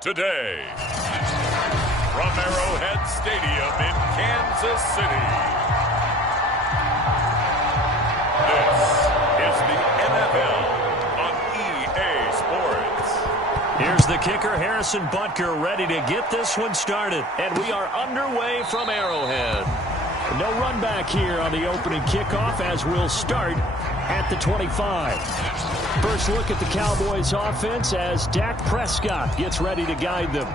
Today, from Arrowhead Stadium in Kansas City, this is the NFL on EA Sports. Here's the kicker, Harrison Butker, ready to get this one started. And we are underway from Arrowhead. No run back here on the opening kickoff as we'll start at the 25. First look at the Cowboys offense as Dak Prescott gets ready to guide them.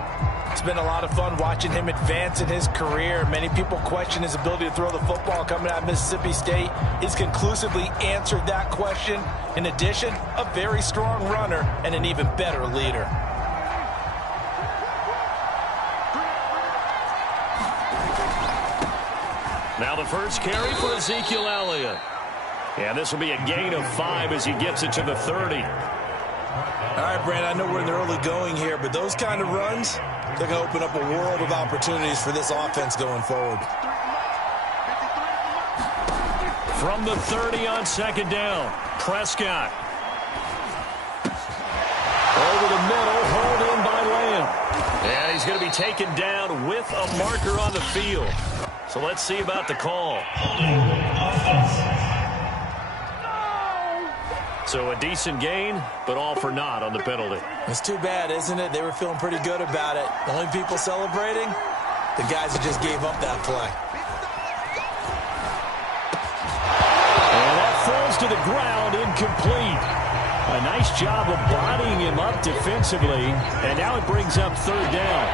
It's been a lot of fun watching him advance in his career. Many people question his ability to throw the football coming out of Mississippi State. He's conclusively answered that question. In addition, a very strong runner and an even better leader. Now the first carry for Ezekiel Elliott. And this will be a gain of 5 as he gets it to the 30. All right, Brandon, I know we're in the early going here, but those kind of runs, they're going to open up a world of opportunities for this offense going forward. From the 30 on second down, Prescott. Over the middle, hauled in by Lamb. And he's going to be taken down with a marker on the field. So let's see about the call. So a decent gain, but all for naught on the penalty. It's too bad, isn't it? They were feeling pretty good about it. The only people celebrating, the guys who just gave up that play. And that falls to the ground, incomplete. A nice job of bodying him up defensively, and now it brings up third down.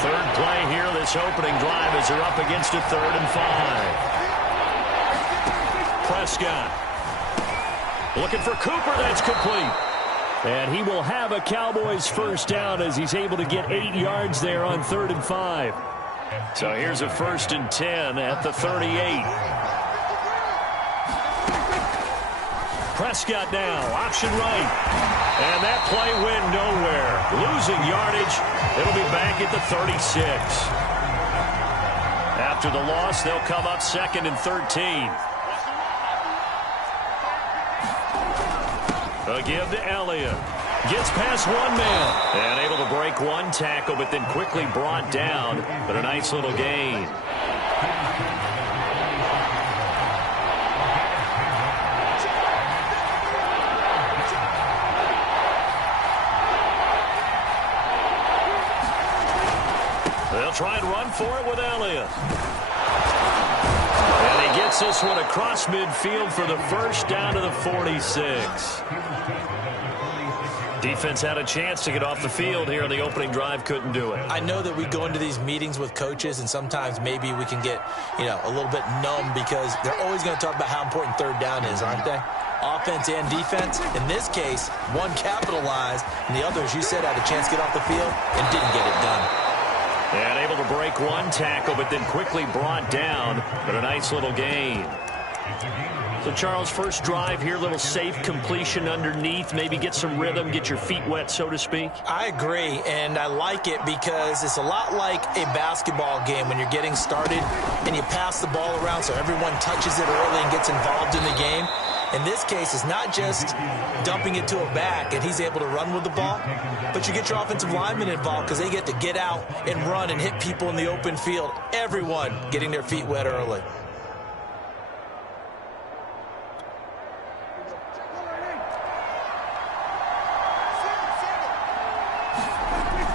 Third play here, this opening drive as they're up against a 3rd and 5. Prescott. Looking for Cooper, that's complete. And he will have a Cowboys first down as he's able to get 8 yards there on 3rd and 5. So here's a 1st and 10 at the 38. Prescott now, option right. And that play went nowhere. Losing yardage, it'll be back at the 36. After the loss, they'll come up 2nd and 13. A give to Elliott. Gets past one man. And able to break one tackle, but then quickly brought down. But a nice little gain. They'll try and run for it with Elliott. And he gets this one across midfield for the first down to the 46. Defense had a chance to get off the field here on the opening drive, couldn't do it. I know that we go into these meetings with coaches, and sometimes maybe we can get, a little bit numb because they're always going to talk about how important third down is, aren't they? Offense and defense. In this case, one capitalized, and the other, as you said, had a chance to get off the field and didn't get it done. And able to break one tackle, but then quickly brought down, but a nice little gain. So, Charles, first drive here, little safe completion underneath, maybe get some rhythm, get your feet wet, so to speak. I agree, and I like it because it's a lot like a basketball game when you're getting started and you pass the ball around so everyone touches it early and gets involved in the game. In this case, it's not just dumping it to a back and he's able to run with the ball, but you get your offensive linemen involved because they get to get out and run and hit people in the open field. Everyone getting their feet wet early.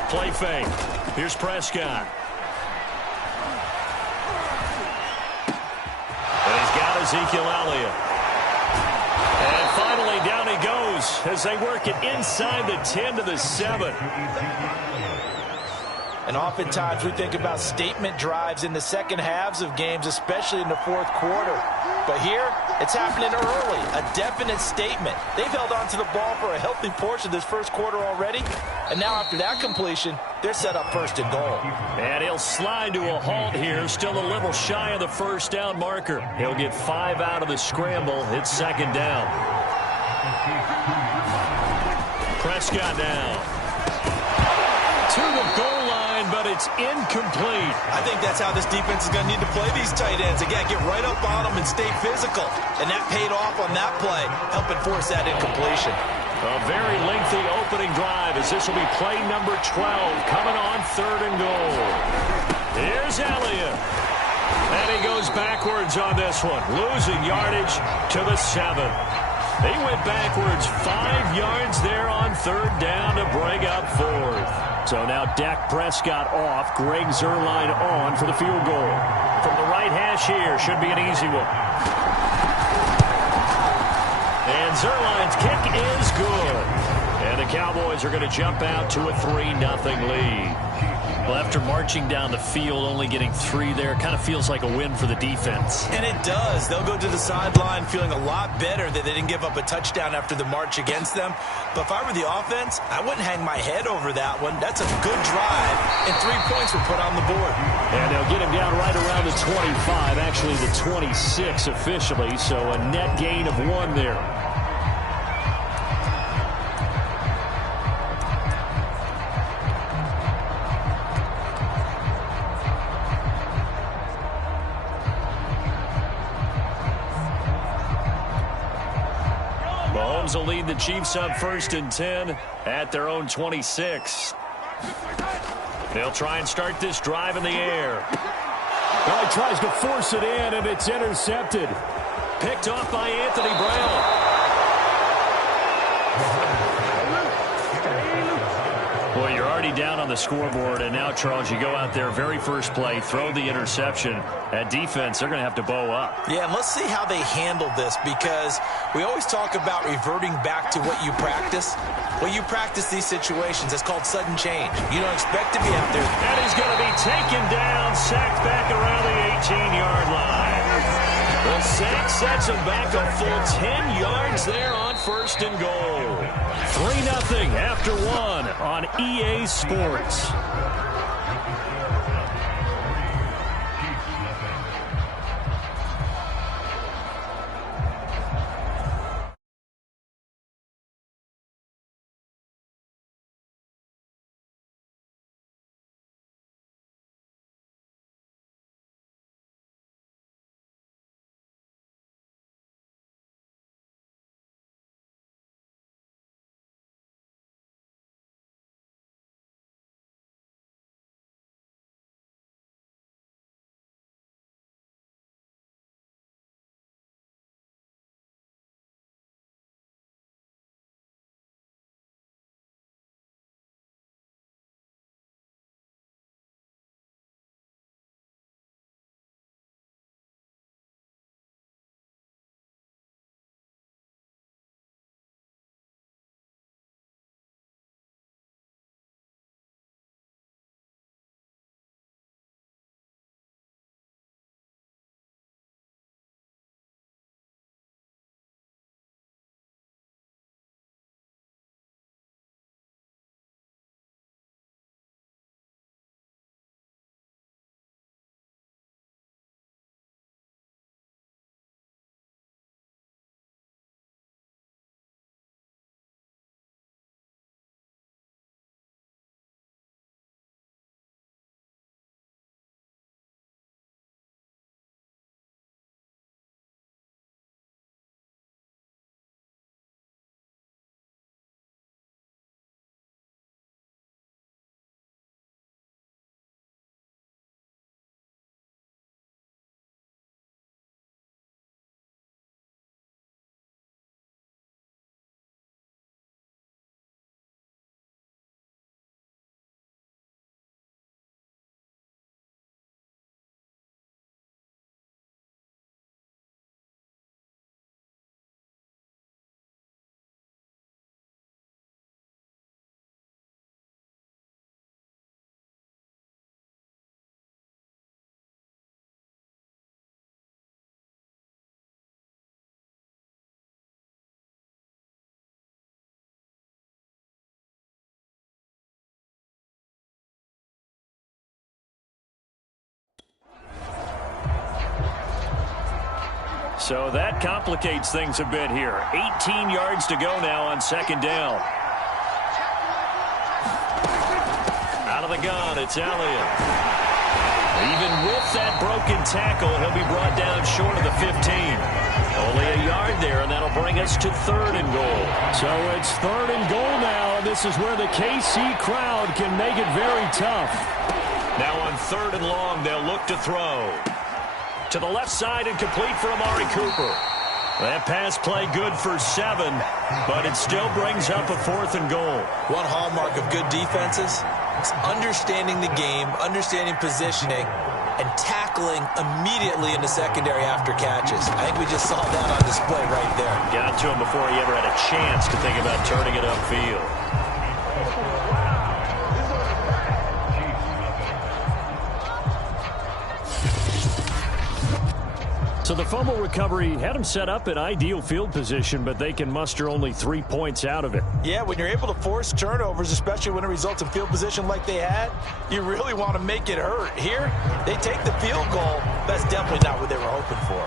Play fake. Here's Prescott. And he's got Ezekiel Elliott. And finally, down he goes as they work it inside the 10 to the 7. And oftentimes we think about statement drives in the second halves of games, especially in the fourth quarter. But here, it's happening early, a definite statement. They've held on to the ball for a healthy portion of this first quarter already. And now after that completion, they're set up 1st and goal. And he'll slide to a halt here, still a little shy of the first down marker. He'll get 5 out of the scramble. It's 2nd down. Prescott now. To the goal line, but it's incomplete. I think that's how this defense is going to need to play these tight ends. Again, get right up on them and stay physical. And that paid off on that play, helping force that incompletion. A very lengthy opening drive as this will be play number 12 coming on 3rd and goal. Here's Elliott. And he goes backwards on this one, losing yardage to the 7. He went backwards 5 yards there on 3rd down to bring up 4th. So now Dak Prescott off, Greg Zuerlein on for the field goal. From the right hash here, should be an easy one. And Zuerlein's kick is good. And the Cowboys are going to jump out to a 3-0 lead. Well, after marching down the field, only getting 3 there, kind of feels like a win for the defense. And it does. They'll go to the sideline feeling a lot better that they didn't give up a touchdown after the march against them. But if I were the offense, I wouldn't hang my head over that one. That's a good drive, and 3 points were put on the board. And they'll get him down right around the 25, actually the 26 officially, so a net gain of 1 there. Mahomes will lead the Chiefs up 1st and 10 at their own 26. They'll try and start this drive in the air. Well, he tries to force it in, and it's intercepted. Picked off by Anthony Brown. Well, you're already down on the scoreboard, and now, Charles, you go out there, very first play, throw the interception. At defense, they're going to have to bow up. Yeah, and let's see how they handle this, because we always talk about reverting back to what you practice. Well, you practice these situations. It's called sudden change. You don't expect to be out there. And he's going to be taken down, sacked back around the 18-yard line. The sack sets him back a full 10 yards there on 1st and goal. 3-0 after 1 on EA Sports. So that complicates things a bit here. 18 yards to go now on 2nd down. Out of the gun, it's Elliott. Even with that broken tackle, he'll be brought down short of the 15. Only a yard there, and that'll bring us to 3rd and goal. So it's 3rd and goal now. This is where the KC crowd can make it very tough. Now on 3rd and long, they'll look to throw. To the left side and complete for Amari Cooper. That pass play good for 7, but it still brings up a 4th and goal. One hallmark of good defenses is understanding the game, understanding positioning, and tackling immediately in the secondary after catches. I think we just saw that on display right there. Got to him before he ever had a chance to think about turning it upfield. So the fumble recovery had them set up in ideal field position, but they can muster only 3 points out of it. Yeah, when you're able to force turnovers, especially when it results in field position like they had, you really want to make it hurt. Here, they take the field goal. That's definitely not what they were hoping for.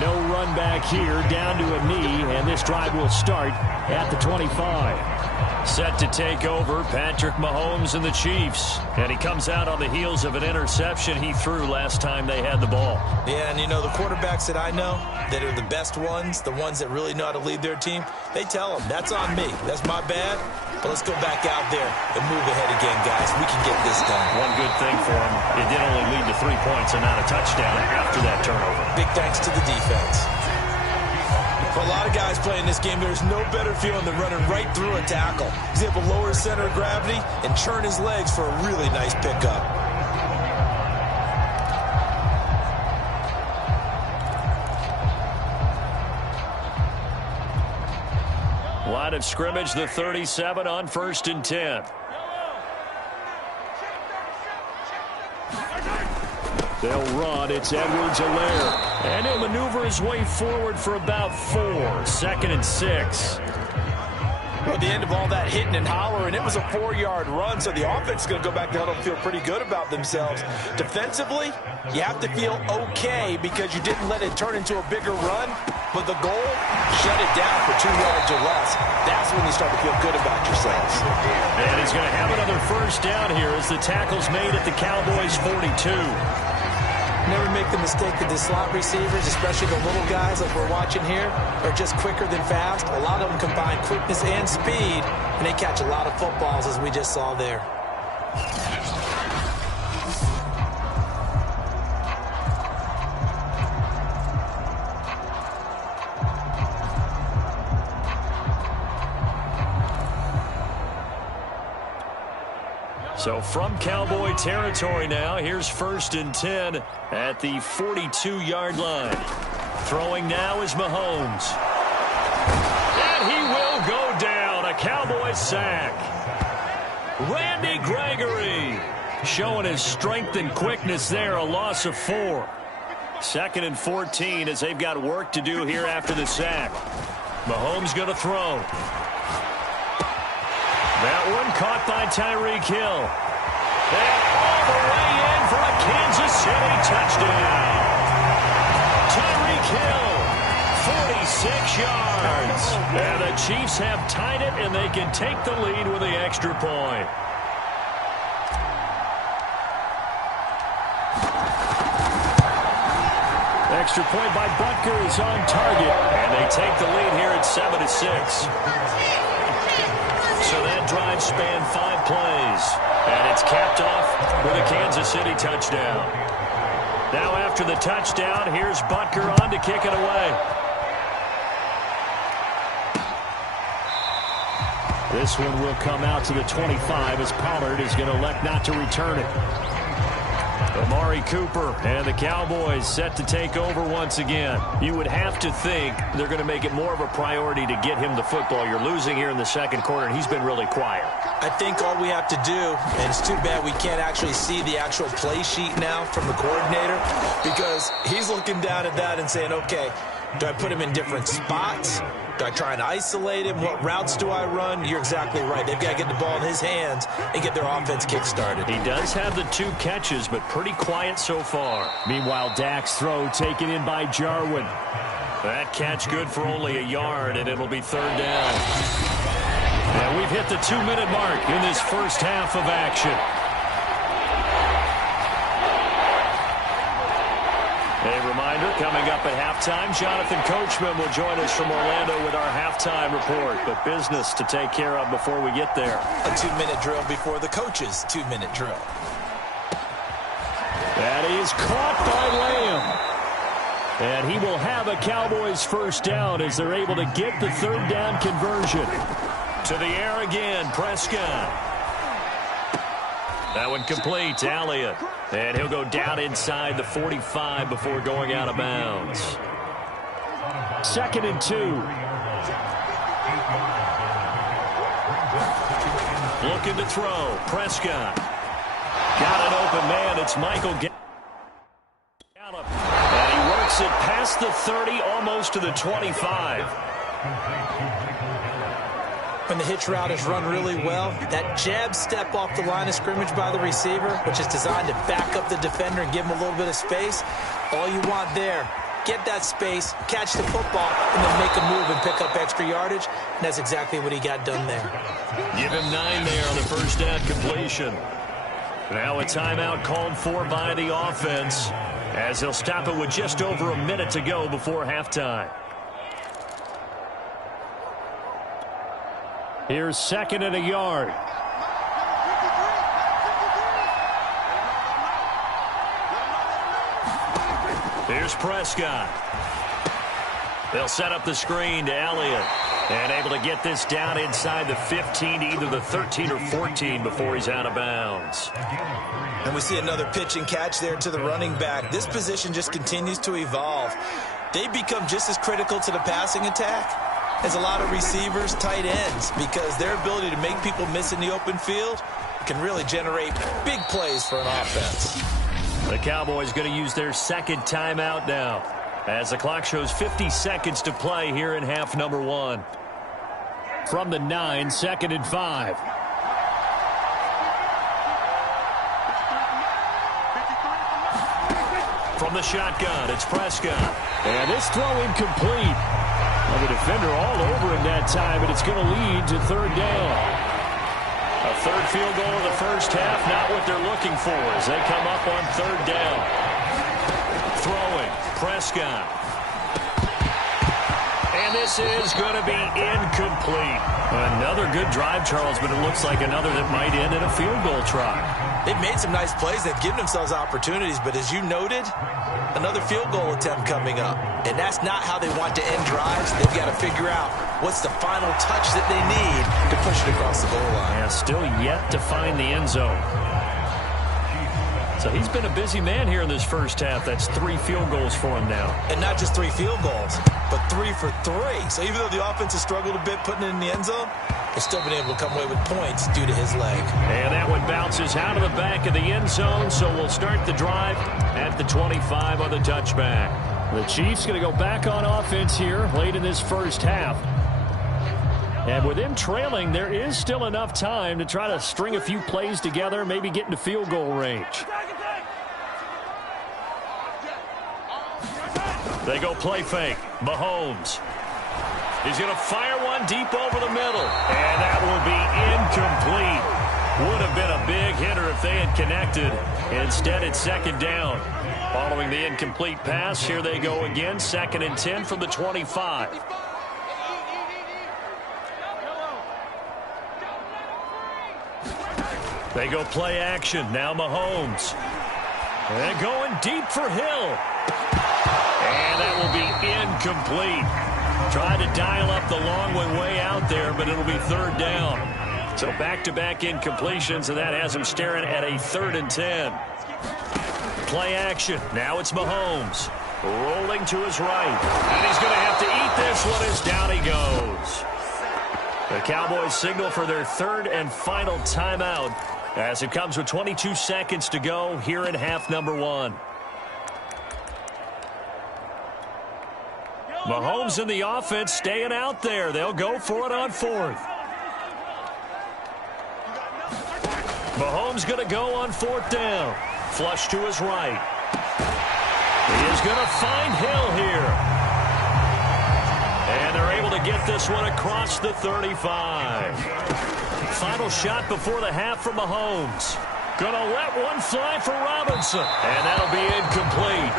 No run back here, down to a knee, and this drive will start at the 25. Set to take over, Patrick Mahomes and the Chiefs. And he comes out on the heels of an interception he threw last time they had the ball. Yeah, and you know, the quarterbacks that I know that are the best ones, the ones that really know how to lead their team, they tell them, that's on me. That's my bad. But let's go back out there and move ahead again, guys. We can get this done. One good thing for him, it did only lead to 3 points and not a touchdown after that turnover. Big thanks to the defense. For a lot of guys playing this game, there's no better feeling than running right through a tackle. He's able to lower his center of gravity and churn his legs for a really nice pickup. Line of scrimmage, the 37 on 1st and 10. They'll run. It's Edwards-Helaire. And he'll maneuver his way forward for about 4. 2nd and 6. Well, at the end of all that hitting and hollering, it was a 4-yard run, so the offense is going to go back to huddle and feel pretty good about themselves. Defensively, you have to feel okay because you didn't let it turn into a bigger run, but the goal, shut it down for 2 yards or less. That's when you start to feel good about yourselves. And he's going to have another 1st down here as the tackle's made at the Cowboys' 42. Never make the mistake that the slot receivers, especially the little guys like we're watching here, are just quicker than fast. A lot of them combine quickness and speed, and they catch a lot of footballs, as we just saw there. So from Cowboy territory now, here's 1st and 10 at the 42-yard line. Throwing now is Mahomes. And he will go down. A Cowboy sack. Randy Gregory showing his strength and quickness there, a loss of 4. 2nd and 14 as they've got work to do here after the sack. Mahomes going to throw. That one caught by Tyreek Hill. And all the way in for a Kansas City touchdown. Tyreek Hill, 46 yards. And the Chiefs have tied it, and they can take the lead with the extra point. Extra point by Butker is on target. And they take the lead here at 7-6. So that drive spanned 5 plays. And it's capped off with a Kansas City touchdown. Now after the touchdown, here's Butker on to kick it away. This one will come out to the 25 as Pollard is going to elect not to return it. Amari Cooper and the Cowboys set to take over once again. You would have to think they're going to make it more of a priority to get him the football. You're losing here in the 2nd quarter, and he's been really quiet. I think all we have to do, and it's too bad we can't actually see the actual play sheet now from the coordinator, because he's looking down at that and saying, okay, do I put him in different spots? Do I try and isolate him? What routes do I run? You're exactly right. They've got to get the ball in his hands and get their offense kick-started. He does have the 2 catches, but pretty quiet so far. Meanwhile, Dak's throw taken in by Jarwin. That catch good for only a yard, and it'll be 3rd down. And we've hit the 2-minute mark in this first half of action. A reminder, coming up at halftime, Jonathan Coachman will join us from Orlando with our halftime report. But business to take care of before we get there. A 2-minute drill before the coach's 2-minute drill. That is caught by Lamb. And he will have a Cowboys first down as they're able to get the third down conversion. To the air again, Prescott. That one complete to Elliott. And he'll go down inside the 45 before going out of bounds. 2nd and 2. Looking to throw. Prescott. Got an open man. It's Michael Gallup. And he works it past the 30, almost to the 25. When the hitch route is run really well, that jab step off the line of scrimmage by the receiver, which is designed to back up the defender and give him a little bit of space, all you want there, get that space, catch the football, and then make a move and pick up extra yardage. And that's exactly what he got done there. Give him 9 there on the first down completion. Now a timeout called for by the offense as they'll stop it with just over a minute to go before halftime. Here's 2nd and a yard. Here's Prescott. They'll set up the screen to Elliott. And able to get this down inside the 15 to either the 13 or 14 before he's out of bounds. And we see another pitch and catch there to the running back. This position just continues to evolve. They become just as critical to the passing attack as a lot of receivers, tight ends, because their ability to make people miss in the open field can really generate big plays for an offense. The Cowboys going to use their 2nd timeout now as the clock shows 50 seconds to play here in half number 1. From the 9, 2nd and 5. From the shotgun, it's Prescott. And this throw incomplete. Well, the defender all over him that time, but it's going to lead to third down. A third field goal in the first half, not what they're looking for as they come up on third down. Throwing, Prescott. And this is going to be incomplete. Another good drive, Charles, but it looks like another that might end in a field goal try. They've made some nice plays. They've given themselves opportunities, but as you noted, another field goal attempt coming up. And that's not how they want to end drives. They've got to figure out what's the final touch that they need to push it across the goal line. Yeah, still yet to find the end zone. So he's been a busy man here in this first half. That's 3 field goals for him now. And not just 3 field goals, but 3 for 3. So even though the offense has struggled a bit putting it in the end zone, they've still been able to come away with points due to his leg. And that one bounces out of the back of the end zone, so we'll start the drive at the 25 on the touchback. The Chiefs going to go back on offense here late in this first half. And with them trailing, there is still enough time to try to string a few plays together, maybe get into field goal range. They go play fake. Mahomes. He's going to fire one deep over the middle. And that will be incomplete. Would have been a big hitter if they had connected. Instead, it's 2nd down. Following the incomplete pass, here they go again. 2nd and 10 from the 25. They go play action. Now Mahomes. And going deep for Hill. And that will be incomplete. Tried to dial up the long one way out there, but it'll be 3rd down. So back-to-back incompletions, and that has him staring at a 3rd and 10. Play action. Now it's Mahomes. Rolling to his right. And he's going to have to eat this one as down he goes. The Cowboys signal for their 3rd and final timeout as it comes with 22 seconds to go here in half number 1. Mahomes and the offense staying out there. They'll go for it on 4th. Mahomes going to go on 4th down. Flush to his right. He is going to find Hill here. And they're able to get get this one across the 35. Final shot before the half from Mahomes. Gonna let one fly for Robinson. And that'll be incomplete.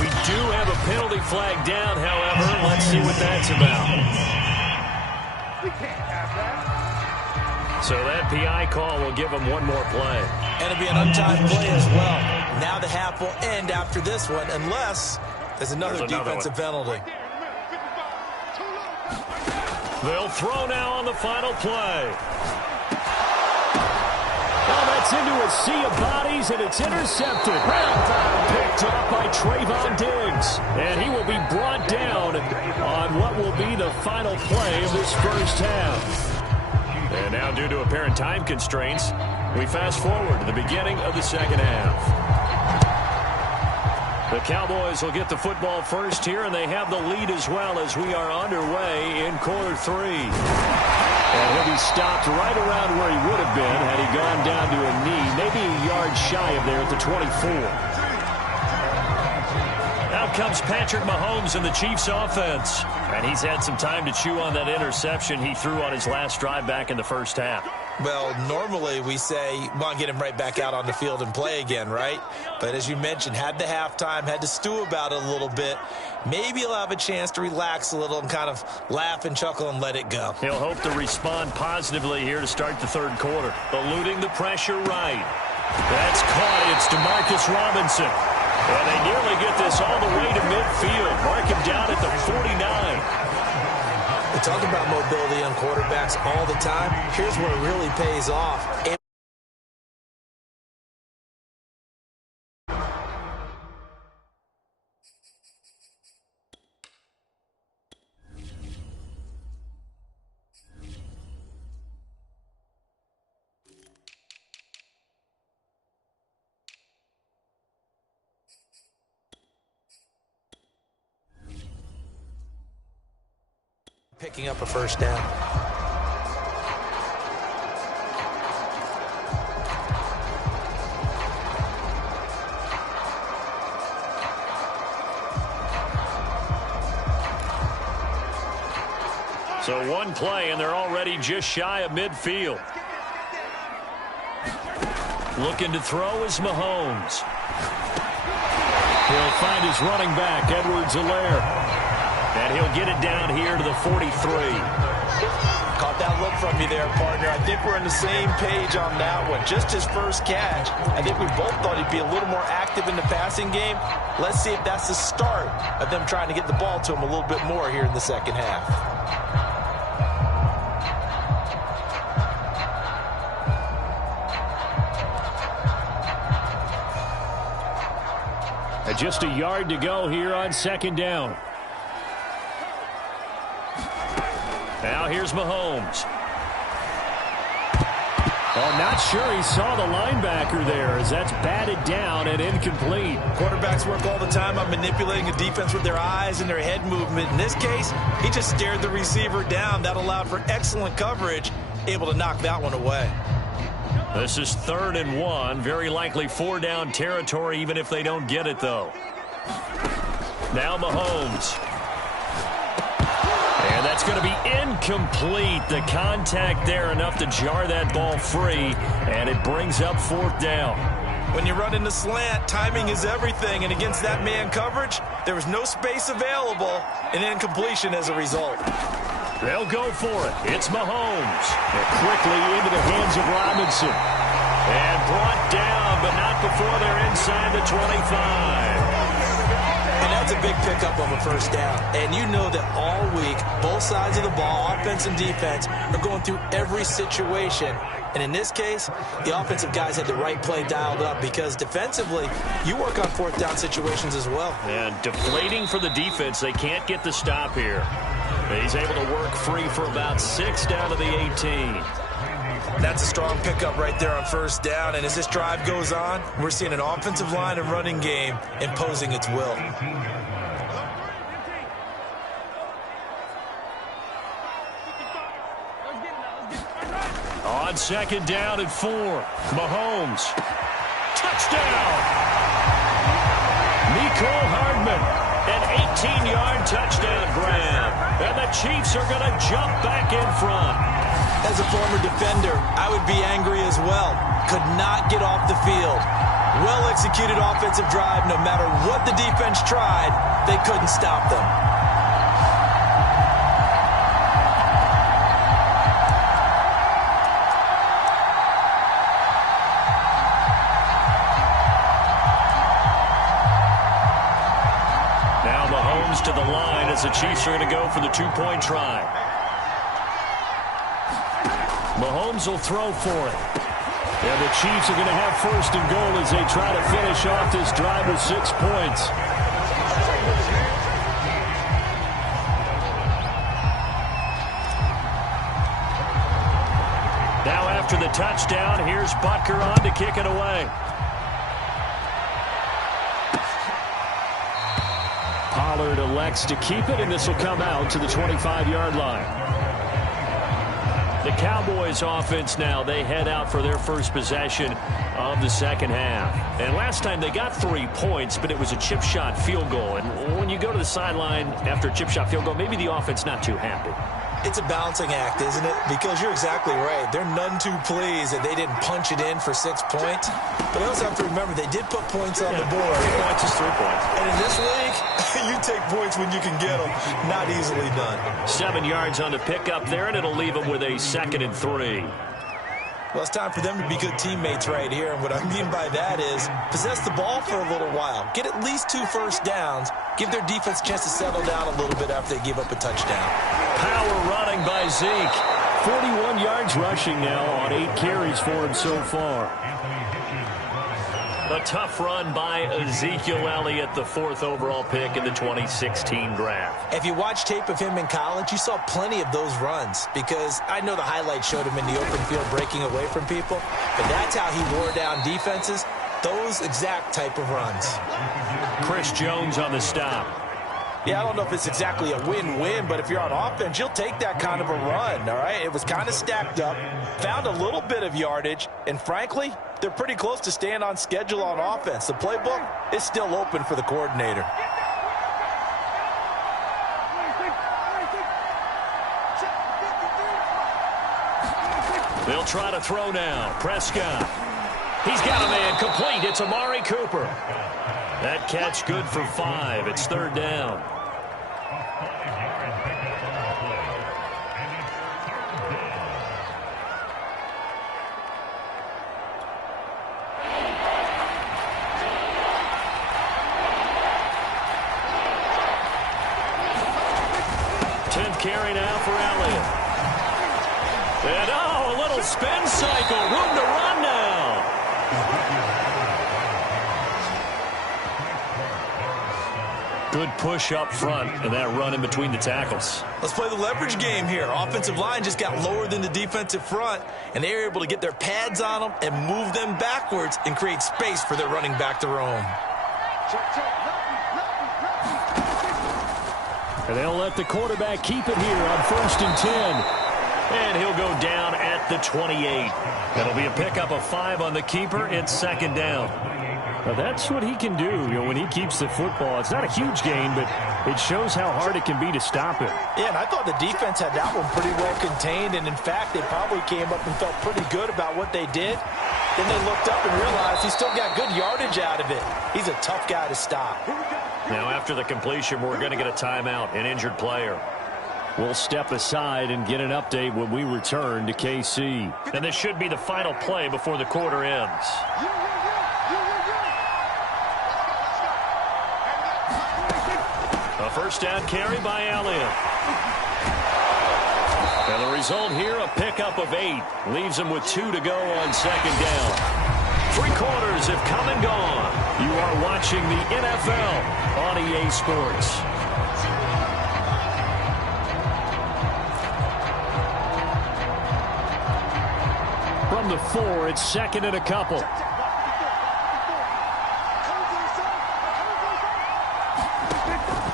We do have a penalty flag down, however. Let's see what that's about. We can't have that. So that PI call will give him one more play. And it'll be an untimed play as well. Now the half will end after this one, unless there's another defensive penalty. They'll throw now on the final play. Oh, that's into a sea of bodies, and it's intercepted. Picked off by Trayvon Diggs. And he will be brought down on what will be the final play of this first half. And now, due to apparent time constraints, we fast forward to the beginning of the second half. The Cowboys will get the football first here, and they have the lead as well as we are underway in quarter 3. And he'll be stopped right around where he would have been had he gone down to a knee, maybe a yard shy of there at the 24. Now comes Patrick Mahomes and the Chiefs offense. And he's had some time to chew on that interception he threw on his last drive back in the first half. Well, normally we say, well, get him right back out on the field and play again, right? But as you mentioned, had the halftime, had to stew about it a little bit. Maybe he'll have a chance to relax a little and kind of laugh and chuckle and let it go. He'll hope to respond positively here to start the third quarter. Eluding the pressure right. That's caught. It's DeMarcus Robinson. And they nearly get this all the way to midfield. Mark him down at the 49. We talk about mobility on quarterbacks all the time. Here's where it really pays off. Picking up a first down. So one play, and they're already just shy of midfield. Looking to throw is Mahomes. He'll find his running back, Edwards-Helaire. And he'll get it down here to the 43. Caught that look from you there, partner. I think we're on the same page on that one. Just his first catch. I think we both thought he'd be a little more active in the passing game. Let's see if that's the start of them trying to get the ball to him a little bit more here in the second half. Just a yard to go here on second down. Now here's Mahomes. Oh, not sure he saw the linebacker there as that's batted down and incomplete. Quarterbacks work all the time on manipulating a defense with their eyes and their head movement. In this case, he just stared the receiver down. That allowed for excellent coverage, able to knock that one away. This is 3rd and 1. Very likely 4-down territory, even if they don't get it, though. Now Mahomes. And that's going to be incomplete. The contact there enough to jar that ball free, and it brings up 4th down. When you run in the slant, timing is everything, and against that man coverage, there was no space available, and incompletion as a result. They'll go for it. It's Mahomes. And quickly into the hands of Robinson. And brought down, but not before they're inside the 25. And that's a big pickup of a first down. And you know that all week, both sides of the ball, offense and defense, are going through every situation. And in this case, the offensive guys had the right play dialed up because defensively, you work on 4th down situations as well. And deflating for the defense, they can't get the stop here. He's able to work free for about 6 down to the 18. That's a strong pickup right there on first down. And as this drive goes on, we're seeing an offensive line and running game imposing its will. On 2nd down and 4, Mahomes. Touchdown! Mecole Hardman. An 18-yard touchdown grab. And the Chiefs are going to jump back in front. As a former defender, I would be angry as well. Could not get off the field. Well-executed offensive drive. No matter what the defense tried, they couldn't stop them. Now Mahomes to the line as the Chiefs are going to go for the two-point try. Mahomes will throw for it. And the Chiefs are going to have first and goal as they try to finish off this drive with 6 points. Now after the touchdown, here's Butker on to kick it away. Pollard elects to keep it, and this will come out to the 25-yard line. The Cowboys offense now, they head out for their first possession of the second half. And last time they got 3 points, but it was a chip shot field goal. And when you go to the sideline after a chip shot field goal, maybe the offense not too happy. It's a balancing act, isn't it? Because you're exactly right. They're none too pleased that they didn't punch it in for 6 points. But I also have to remember they did put points on the board. 3 points is 3 points. And in this league, you take points when you can get them. Not easily done. 7 yards on the pickup there, and it'll leave them with a 2nd and 3. Well, it's time for them to be good teammates right here. And what I mean by that is possess the ball for a little while. Get at least 2 first downs. Give their defense a chance to settle down a little bit after they give up a touchdown. Power running by Zeke. 41 yards rushing now on 8 carries for him so far. A tough run by Ezekiel Elliott, the 4th overall pick in the 2016 draft. If you watch tape of him in college, you saw plenty of those runs because I know the highlights showed him in the open field breaking away from people, but that's how he wore down defenses, those exact type of runs. Chris Jones on the stop. Yeah, I don't know if it's exactly a win-win, but if you're on offense, you'll take that kind of a run, all right? It was kind of stacked up, found a little bit of yardage, and frankly, they're pretty close to staying on schedule on offense. The playbook is still open for the coordinator. They'll try to throw now. Prescott. He's got a man complete. It's Amari Cooper. That catch good for 5. It's 3rd down. Carry now for Elliott. And a little spin cycle. Room to run now. Good push up front, and that run in between the tackles. Let's play the leverage game here. Offensive line just got lower than the defensive front, and they were able to get their pads on them and move them backwards and create space for their running back to roam. And they'll let the quarterback keep it here on 1st and 10. And he'll go down at the 28. That'll be a pickup of 5 on the keeper. It's 2nd down. Well, that's what he can do, when he keeps the football. It's not a huge gain, but it shows how hard it can be to stop it. Yeah, and I thought the defense had that one pretty well contained. And, in fact, they probably came up and felt pretty good about what they did. Then they looked up and realized he still got good yardage out of it. He's a tough guy to stop. Now, after the completion, we're going to get a timeout, an injured player. We'll step aside and get an update when we return to KC. And this should be the final play before the quarter ends. A 1st down carry by Elliott. And the result here, a pickup of 8. Leaves him with 2 to go on 2nd down. 3 quarters have come and gone. You are watching the NFL on EA Sports. From the 4, it's 2nd and a couple.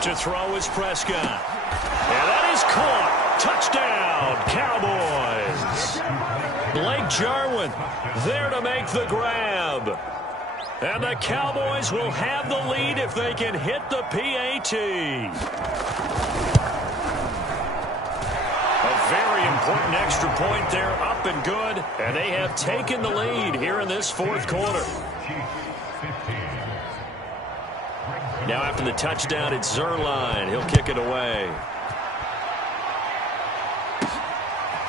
To throw is Prescott. And that is caught. Touchdown, Cowboys. Blake Jarwin there to make the grab. And the Cowboys will have the lead if they can hit the PAT. Important extra point there, up and good. And they have taken the lead here in this fourth quarter. Now after the touchdown, it's Zerline. He'll kick it away.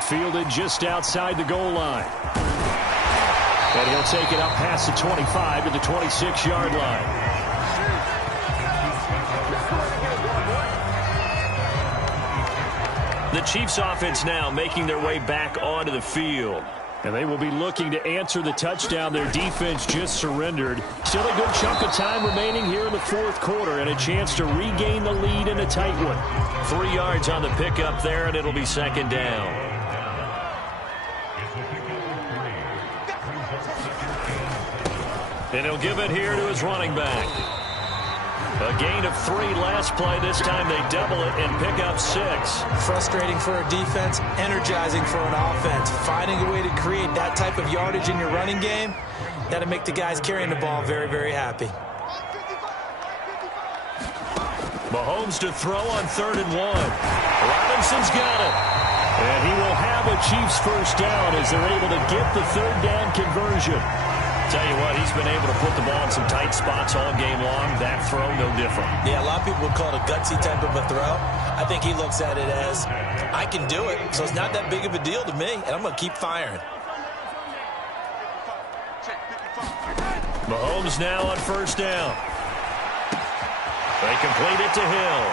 Fielded just outside the goal line. And he'll take it up past the 25 to the 26-yard line. The Chiefs offense now making their way back onto the field. And they will be looking to answer the touchdown their defense just surrendered. Still a good chunk of time remaining here in the fourth quarter and a chance to regain the lead in a tight one. 3 yards on the pickup there, and it'll be second down. And he'll give it here to his running back. A gain of 3 last play. This time they double it and pick up 6. Frustrating for a defense, energizing for an offense. Finding a way to create that type of yardage in your running game, that'll make the guys carrying the ball very, very happy. Mahomes to throw on 3rd and 1. Robinson's got it. And he will have a Chiefs first down as they're able to get the 3rd down conversion. Tell you what, he's been able to put the ball in some tight spots all game long. That throw, no different. Yeah, a lot of people would call it a gutsy type of a throw. I think he looks at it as, I can do it, so it's not that big of a deal to me, and I'm going to keep firing. Mahomes now on 1st down. They complete it to Hill.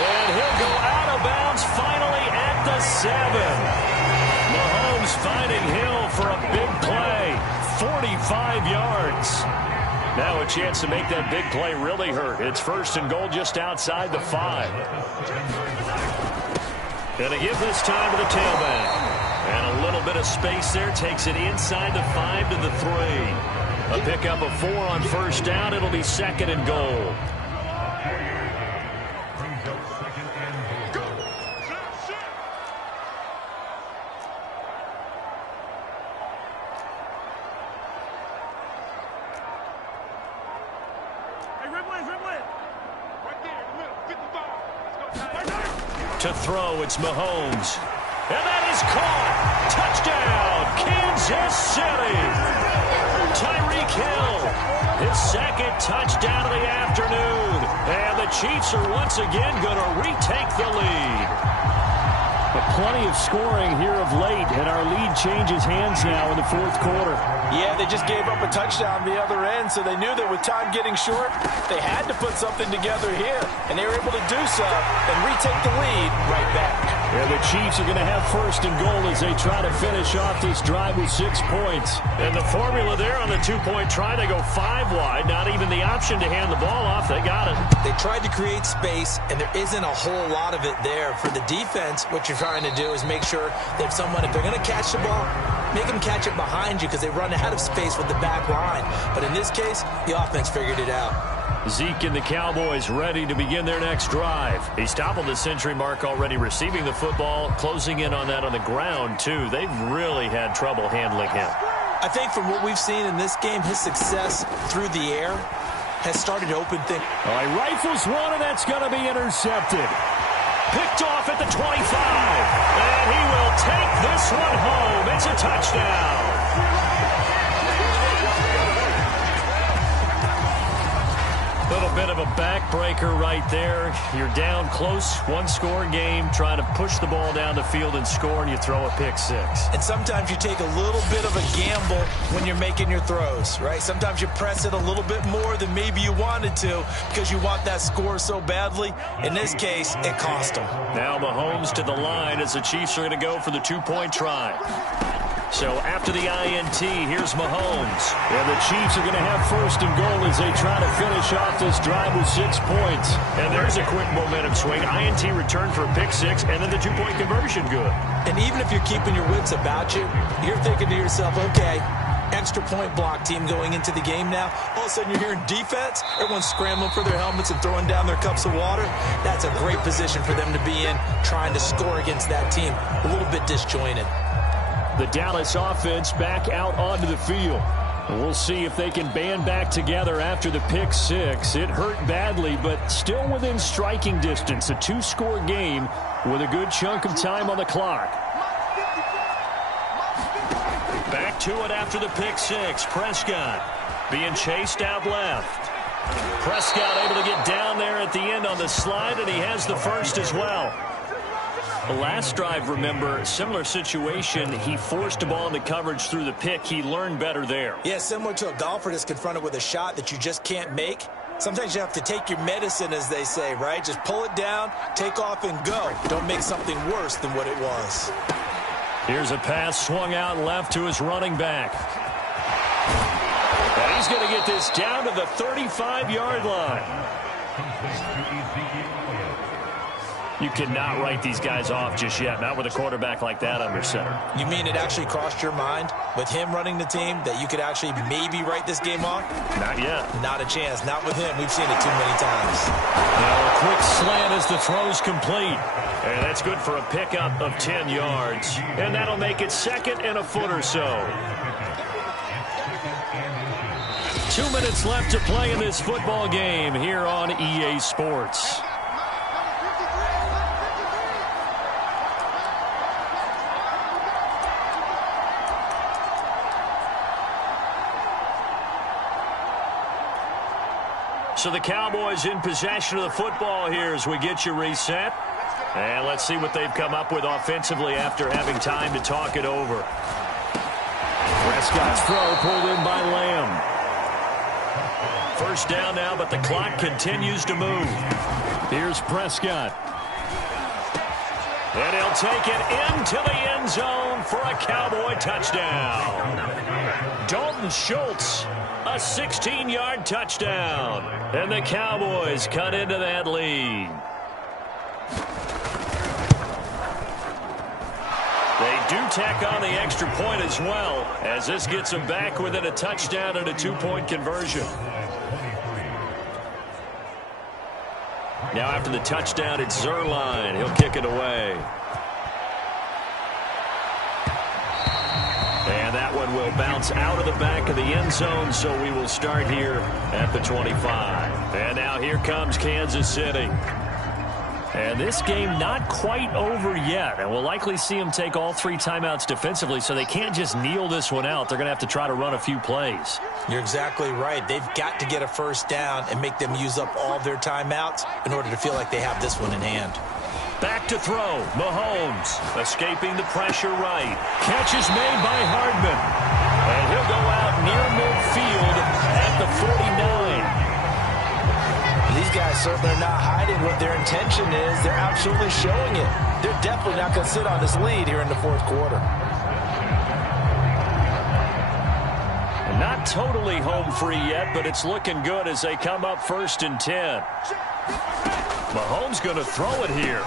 And he'll go out of bounds finally at the 7. Mahomes finding Hill for a big play. 45 yards. Now a chance to make that big play really hurt. It's 1st and goal just outside the 5. Gonna give this time to the tailback. And a little bit of space there. Takes it inside the 5 to the 3. A pickup of 4 on 1st down. It'll be 2nd and goal. To throw, it's Mahomes. And that is caught. Touchdown, Kansas City. Tyreek Hill, his 2nd touchdown of the afternoon. And the Chiefs are once again going to retake the lead. But plenty of scoring here of late, and our lead changes hands now in the fourth quarter. Yeah, they just gave up a touchdown the other end, so they knew that with time getting short, they had to put something together here, and they were able to do so and retake the lead right back. And the Chiefs are going to have 1st and goal as they try to finish off this drive with 6 points. And the formula there on the 2-point try, they go 5 wide. Not even the option to hand the ball off. They got it. They tried to create space, and there isn't a whole lot of it there. For the defense, what you're trying to do is make sure that if they're going to catch the ball, make them catch it behind you because they run out of space with the back line. But in this case, the offense figured it out. Zeke and the Cowboys ready to begin their next drive. He's toppled the century mark already, receiving the football, closing in on that on the ground, too. They've really had trouble handling him. I think from what we've seen in this game, his success through the air has started to open things. All right, rifles one, and that's going to be intercepted. Picked off at the 25. And he will take this one home. It's a touchdown. Little bit of a backbreaker right there. You're down close, 1-score game, trying to push the ball down the field and score, and you throw a pick 6. And sometimes you take a little bit of a gamble when you're making your throws, right? Sometimes you press it a little bit more than maybe you wanted to because you want that score so badly. In this case, it cost them. Now Mahomes to the line as the Chiefs are going to go for the 2-point try. So after the INT, here's Mahomes. And the Chiefs are going to have 1st and goal as they try to finish off this drive with 6 points. And there's a quick momentum swing. INT return for a pick 6, and then the 2-point conversion good. And even if you're keeping your wits about you, you're thinking to yourself, okay, extra point block team going into the game now. All of a sudden you're hearing defense. Everyone's scrambling for their helmets and throwing down their cups of water. That's a great position for them to be in, trying to score against that team. A little bit disjointed. The Dallas offense back out onto the field. We'll see if they can band back together after the pick six. It hurt badly, but still within striking distance. A two-score game with a good chunk of time on the clock. Back to it after the pick six. Prescott being chased out left. Prescott able to get down there at the end on the slide, and he has the first as well. The last drive, remember, similar situation. He forced the ball into coverage through the pick. He learned better there. Yeah, similar to a golfer that's confronted with a shot that you just can't make. Sometimes you have to take your medicine, as they say, right? Just pull it down, take off, and go. Don't make something worse than what it was. Here's a pass swung out left to his running back. And he's going to get this down to the 35-yard line. You cannot write these guys off just yet, not with a quarterback like that under center. You mean it actually crossed your mind with him running the team that you could actually maybe write this game off? Not yet. Not a chance. Not with him. We've seen it too many times. Now a quick slant as the throw's complete. And that's good for a pickup of 10 yards. And that'll make it second and a foot or so. 2 minutes left to play in this football game here on EA Sports. So the Cowboys in possession of the football here as we get you reset. And let's see what they've come up with offensively after having time to talk it over. Prescott's throw pulled in by Lamb. First down now, but the clock continues to move. Here's Prescott. And he'll take it into the end zone for a Cowboy touchdown. Dalton Schultz, a 16-yard touchdown. And the Cowboys cut into that lead. They do tack on the extra point as well, as this gets them back within a touchdown and a two-point conversion. Now after the touchdown, it's Zerline. He'll kick it away. And that one will bounce out of the back of the end zone, so we will start here at the 25. And now here comes Kansas City. And this game not quite over yet. And we'll likely see them take all three timeouts defensively, so they can't just kneel this one out. They're going to have to try to run a few plays. You're exactly right. They've got to get a first down and make them use up all their timeouts in order to feel like they have this one in hand. Back to throw. Mahomes escaping the pressure right. Catch is made by Hardman. And he'll go out near midfield at the 49. These guys certainly are not hiding what their intention is. They're absolutely showing it. They're definitely not going to sit on this lead here in the fourth quarter. Not totally home free yet, but it's looking good as they come up 1st and 10. Mahomes going to throw it here.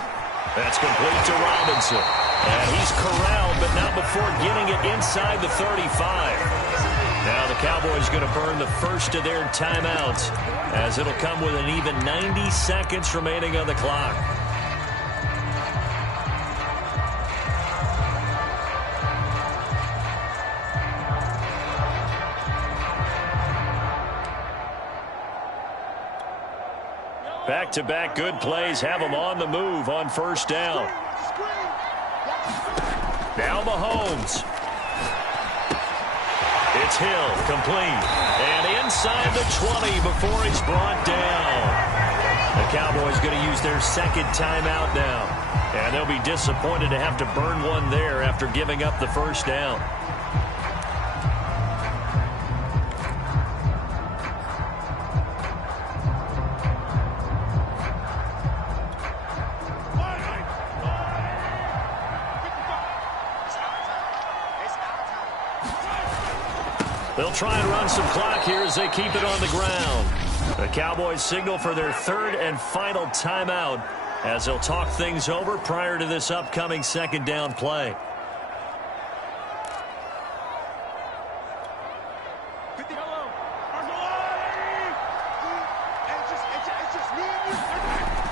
That's complete to Robinson. And he's corralled, but not before getting it inside the 35. Now the Cowboys going to burn the first of their timeouts, as it'll come with an even 90 seconds remaining on the clock. Back-to-back good plays have them on the move on first down. Now Mahomes. It's Hill, complete. And inside the 20 before he's brought down. The Cowboys going to use their second timeout now. And they'll be disappointed to have to burn one there after giving up the first down. They'll try and run some clock here as they keep it on the ground. The Cowboys signal for their third and final timeout as they'll talk things over prior to this upcoming second down play.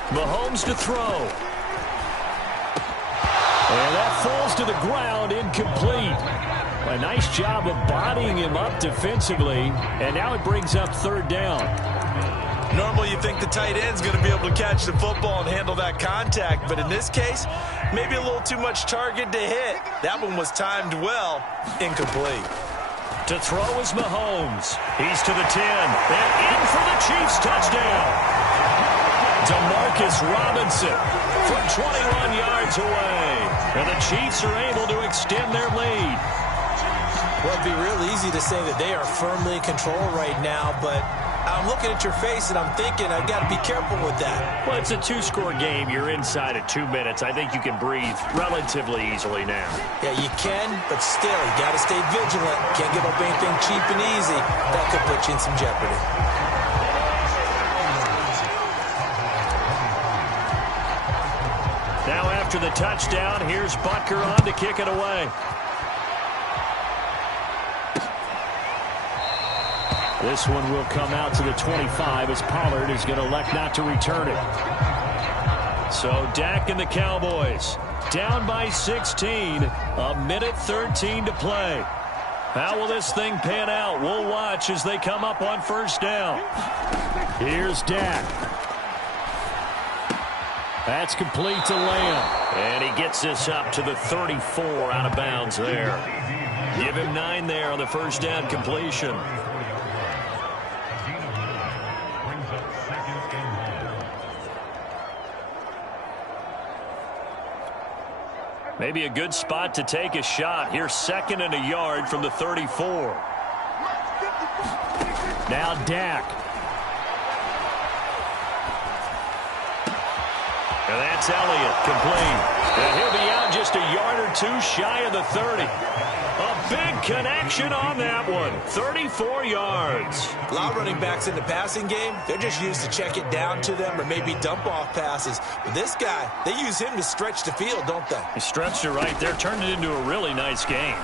Mahomes to throw. And that falls to the ground, incomplete. A nice job of bodying him up defensively, and now it brings up third down. Normally you think the tight end's going to be able to catch the football and handle that contact, but in this case, maybe a little too much target to hit. That one was timed well, incomplete. To throw is Mahomes. He's to the 10, and in for the Chiefs touchdown. Demarcus Robinson from 21 yards away, and the Chiefs are able to extend their lead. Well, it'd be real easy to say that they are firmly in control right now, but I'm looking at your face and I'm thinking I've got to be careful with that. Well, it's a two-score game. You're inside at 2 minutes. I think you can breathe relatively easily now. Yeah, you can, but still, you got to stay vigilant. Can't give up anything cheap and easy. That could put you in some jeopardy. Now after the touchdown, here's Butker on to kick it away. This one will come out to the 25 as Pollard is going to elect not to return it. So Dak and the Cowboys down by 16, a minute 13 to play. How will this thing pan out? We'll watch as they come up on first down. Here's Dak. That's complete to Lamb. And he gets this up to the 34 out of bounds there. Give him 9 there on the first down completion. Maybe a good spot to take a shot. Here's 2nd and a yard from the 34. Now Dak. And that's Elliott, complete. And he'll be out just a yard or 2 shy of the 30. A big connection on that one. 34 yards. A lot of running backs in the passing game, they're just used to check it down to them or maybe dump off passes. But this guy, they use him to stretch the field, don't they? He stretched it right there, turned it into a really nice game.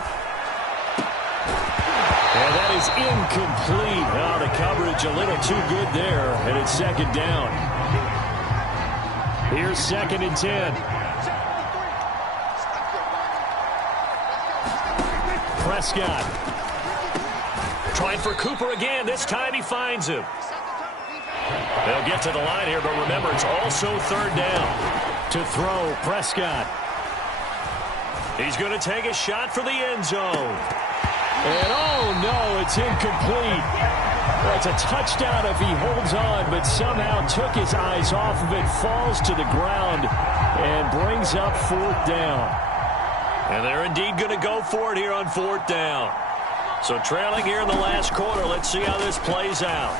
And that is incomplete. Oh, the coverage a little too good there, and it's 2nd down. Here's 2nd and 10. Prescott. Trying for Cooper again. This time he finds him. They'll get to the line here, but remember, it's also 3rd down. To throw, Prescott. He's going to take a shot for the end zone. And oh no, it's incomplete. Well, it's a touchdown if he holds on, but somehow took his eyes off of it, falls to the ground, and brings up 4th down. And they're indeed going to go for it here on 4th down. So trailing here in the last quarter, let's see how this plays out.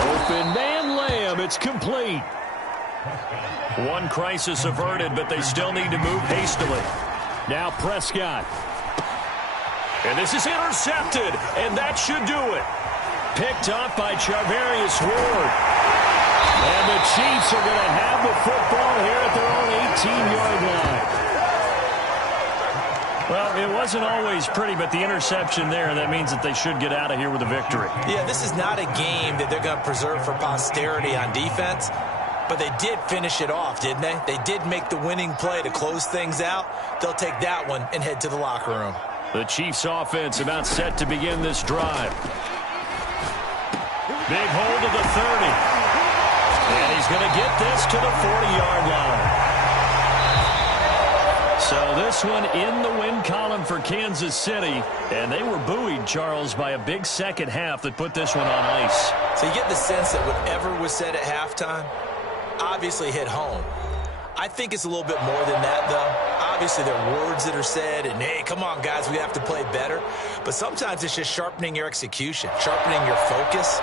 Open man Lamb, it's complete. One crisis averted, but they still need to move hastily. Now Prescott. And this is intercepted, and that should do it. Picked up by Charvarius Ward. And the Chiefs are going to have the football here at their own 18-yard line. Well, it wasn't always pretty, but the interception there, that means that they should get out of here with a victory. Yeah, this is not a game that they're going to preserve for posterity on defense, but they did finish it off, didn't they? They did make the winning play to close things out. They'll take that one and head to the locker room. The Chiefs offense about set to begin this drive. Big hold of the 30. And he's going to get this to the 40-yard line. So this one in the win column for Kansas City. And they were buoyed, Charles, by a big second half that put this one on ice. So you get the sense that whatever was said at halftime obviously hit home. I think it's a little bit more than that, though. Obviously, there are words that are said, and, hey, come on, guys, we have to play better. But sometimes it's just sharpening your execution, sharpening your focus,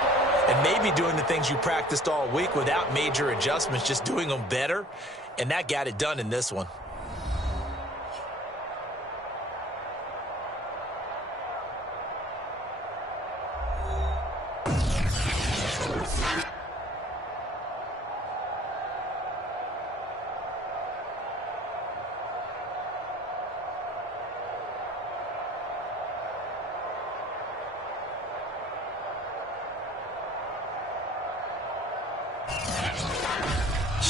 and maybe doing the things you practiced all week without major adjustments, just doing them better. And that got it done in this one.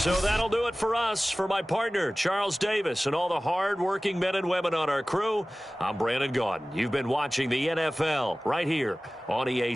So that'll do it for us. For my partner, Charles Davis, and all the hard-working men and women on our crew, I'm Brandon Gaudin. You've been watching the NFL right here on EA